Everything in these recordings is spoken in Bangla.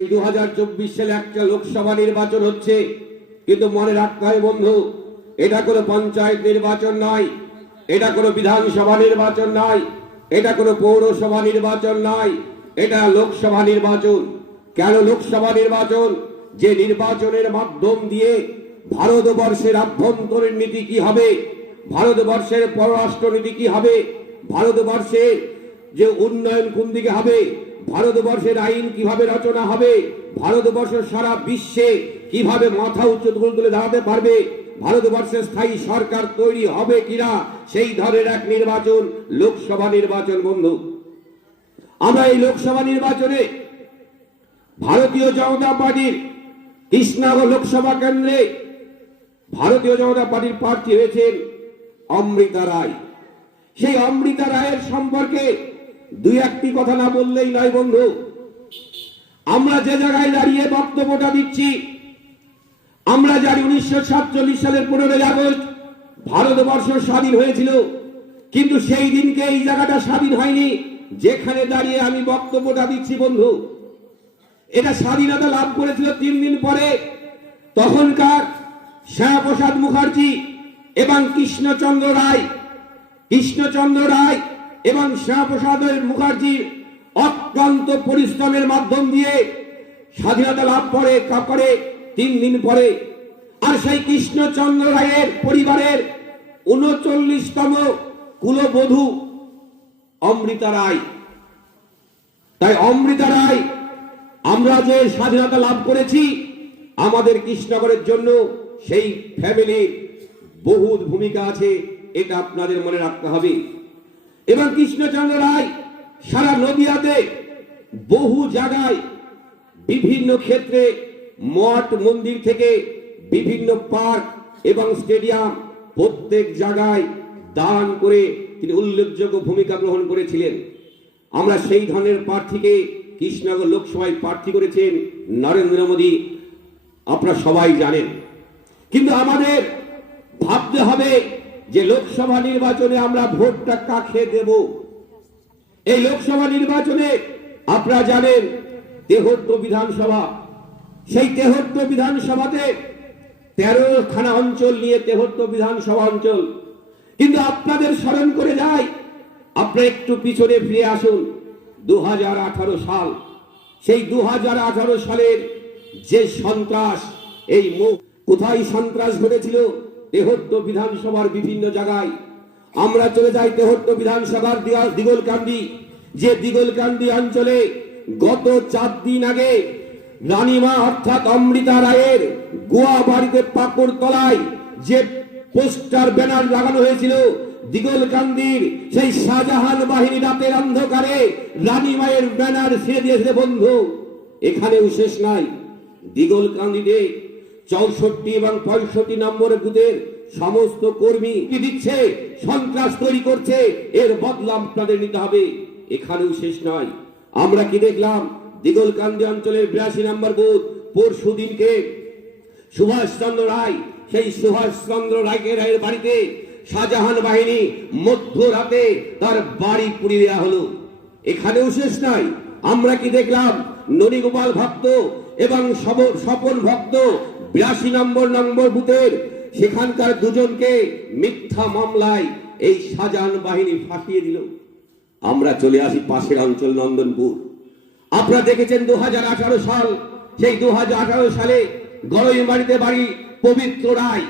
দু হাজার চব্বিশ সালে একটা লোকসভা নির্বাচন হচ্ছে। কিন্তু মনে রাখতে হয় বন্ধু, এটা কোনো পঞ্চায়েত নির্বাচন নয়, এটা কোনো বিধানসভা নির্বাচন নয়, এটা কোনো পৌরসভা নির্বাচন নয়, এটা লোকসভা নির্বাচন। কেন লোকসভা নির্বাচন? যে নির্বাচনের মাধ্যম দিয়ে ভারতবর্ষের আভ্যন্তরীণ নীতি কি হবে? ভারতবর্ষের পররাষ্ট্র নীতি কি হবে? ভারতবর্ষের যে উন্নয়ন কোন দিকে হবে? ভারতবর্ষের আইন কীভাবে রচনা হবে? ভারতবর্ষ সারা বিশ্বে কীভাবে মাথা উচ্চ তুলে দাঁড়াতে পারবে? ভারতবর্ষের স্থায়ী সরকার তৈরি হবে কিনা? সেই ধরনের এক নির্বাচন, লোকসভা নির্বাচন, বন্ধু। আমরা এই লোকসভা নির্বাচনে ভারতীয় জনতা পার্টির কৃষ্ণনগর লোকসভা কেন্দ্রে ভারতীয় জনতা পার্টির প্রার্থী হয়েছেন অমৃতা রায়। সেই অমৃতা রায়ের সম্পর্কে দুই একটি কথা না বললেই নয় বন্ধু। আমরা যে জায়গায় দাঁড়িয়ে বক্তব্যটা দিচ্ছি, আমরা জানি উনিশশো সাতচল্লিশ সালের পনেরোই আগস্ট ভারতবর্ষ স্বাধীন হয়েছিল, কিন্তু সেই দিনকে এই জায়গাটা স্বাধীন হয়নি, যেখানে দাঁড়িয়ে আমি বক্তব্যটা দিচ্ছি বন্ধু। এটা স্বাধীনতা লাভ করেছিল তিন দিন পরে তখনকার শ্যামাপ্রসাদ মুখার্জি এবং কৃষ্ণচন্দ্র রায়। কৃষ্ণচন্দ্র রায় এবং শ্যামাপ্রসাদ মুখার্জি অক্লান্ত পরিশ্রমের মাধ্যম দিয়ে স্বাধীনতা লাভ করে করে তিন দিন পরে। আর সেই কৃষ্ণচন্দ্র রায়ের পরিবারের উনচল্লিশতম কুলবধূ অমৃতা রায়। তাই অমৃতা রায়, আমরা যে স্বাধীনতা লাভ করেছি, আমাদের কৃষ্ণনগরের জন্য সেই ফ্যামিলির বহু ভূমিকা আছে, এটা আপনাদের মনে রাখতে হবে। এবং কৃষ্ণচন্দ্র রায় সারা নদিয়াতে বহু জায়গায় বিভিন্ন ক্ষেত্রে মঠ মন্দির থেকে বিভিন্ন পার্ক এবং স্টেডিয়াম প্রত্যেক জায়গায় দান করে তিনি উল্লেখযোগ্য ভূমিকা গ্রহণ করেছিলেন। আমরা সেই ধরনের প্রার্থীকে কৃষ্ণনগর লোকসভায় প্রার্থী করেছেন নরেন্দ্র মোদী। আপনারা সবাই জানেন। কিন্তু আমাদের ভাবতে হবে যে লোকসভা নির্বাচনে আমরা ভোটটা কাকে দেব? এই লোকসভা নির্বাচনে আপনারা জানেন তেহট্ট বিধানসভা। সেই তেহট্ট বিধানসভাতে তেরো খানা অঞ্চল নিয়ে তেহট্ট বিধানসভা অঞ্চল। কিন্তু আপনাদের স্মরণ করে যায় আপনারা একটু পিছনে ফিরে আসুন। দু হাজার আঠারো সাল, সেই দু হাজার আঠারো সালের যে সন্ত্রাস, এই মুখ কোথায় সন্ত্রাস ঘটেছিল? তেহট্ট বিধানসভার বিভিন্ন জায়গায়। আমরা চলে যাই তেহট্ট বিধানসভার দিগলকান্দি। যে দিগলকান্দি অঞ্চলে গত চার দিন আগে রানীমা অর্থাৎ অমৃতা রায়ের গোয়া বাড়িতে পাকড় তলায় যে পোস্টার, ব্যানার লাগানো হয়েছিল, দিগলকান্দির সেই শাহজাহান বাহিনী রাতের অন্ধকারে রানী মায়ের ব্যানার ছিঁড়ে দিয়েছে বন্ধু। এখানেও শেষ নাই। দিগলকান্দিতে চৌষট্টি এবং পঁয়ষট্টি নম্বর বুথের সমস্ত কর্মী দিচ্ছে? সন্ত্রাস তৈরি করছে। এর বদলা আপনাদের নিতে হবে। এখানেও শেষ নয়। আমরা কি দেখলাম? দিগলকান্দি অঞ্চলের বিরাশি নম্বর বুথ পরশু দিনকে সুভাষচন্দ্র রায়, সেই সুভাষচন্দ্র রায়কে রায়ের বাড়িতে শাহজাহান বাহিনী মধ্যরাতে তার বাড়ি পুড়িয়ে দেওয়া হলো। এখানেও শেষ নাই আমরা কি দেখলাম? ননীগোপাল ভক্ত এবং স্বপন ভক্ত বিরাশি নম্বর নম্বর বুথের সেখানকার দুজনকে মিথ্যা মামলায় এই শাহজাহান বাহিনী ফাঁসিয়ে দিল। আমরা চলে আসি পাশের অঞ্চল নন্দনপুর। আপনারা দেখেছেন দু সাল, সেই দু সালে গরই বাড়িতে বাড়ি পবিত্র রায়।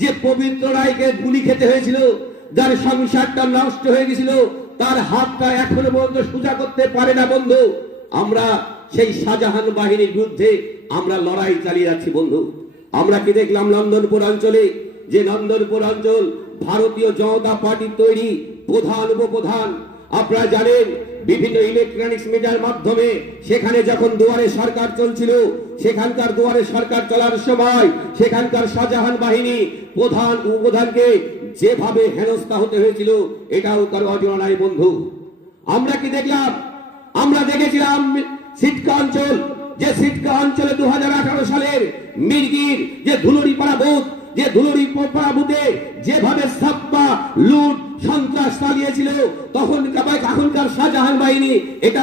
যে পবিত্র রায়কে গুলি খেতে হয়েছিল, যার সংসারটা নষ্ট হয়ে গেছিল, তার হাতটা এখনও পর্যন্ত সোজা করতে পারে না বন্ধু। আমরা সেই শাহজাহান বাহিনীর বিরুদ্ধে আমরা লড়াই চালিয়ে যাচ্ছি বন্ধু। আমরা কি দেখলাম নন্দনপুর অঞ্চলে? যে নন্দনপুর অঞ্চল ভারতীয় জনতা পার্টির তৈরি প্রধান, উপপ্রধান। আপনারা জানেন, বিভিন্ন ইলেকট্রনিক্স মিডিয়ার মাধ্যমে সেখানে যখন দুয়ারে সরকার চলছিল, সেখানকার দুয়ারে সরকার চলার সময় সেখানকার শাহজাহান বাহিনী প্রধান, উপপ্রধানকে যেভাবে হেনস্থা হতে হয়েছিল, এটাও কারও অজানা নাই বন্ধু। আমরা কি দেখলাম? আমরা দেখেছিলাম সিটকা অঞ্চল যে সিটকা অঞ্চলে দু হাজার আঠারো সালের মির্গির যে ধুলুড়িপাড়া বুথ, যে ধুলুড়িপাড়া বুথে যেভাবে সাপ্পা লুট, সন্ত্রাস চালিয়েছিল তখন এখনকার শাহজাহান বাহিনী এটা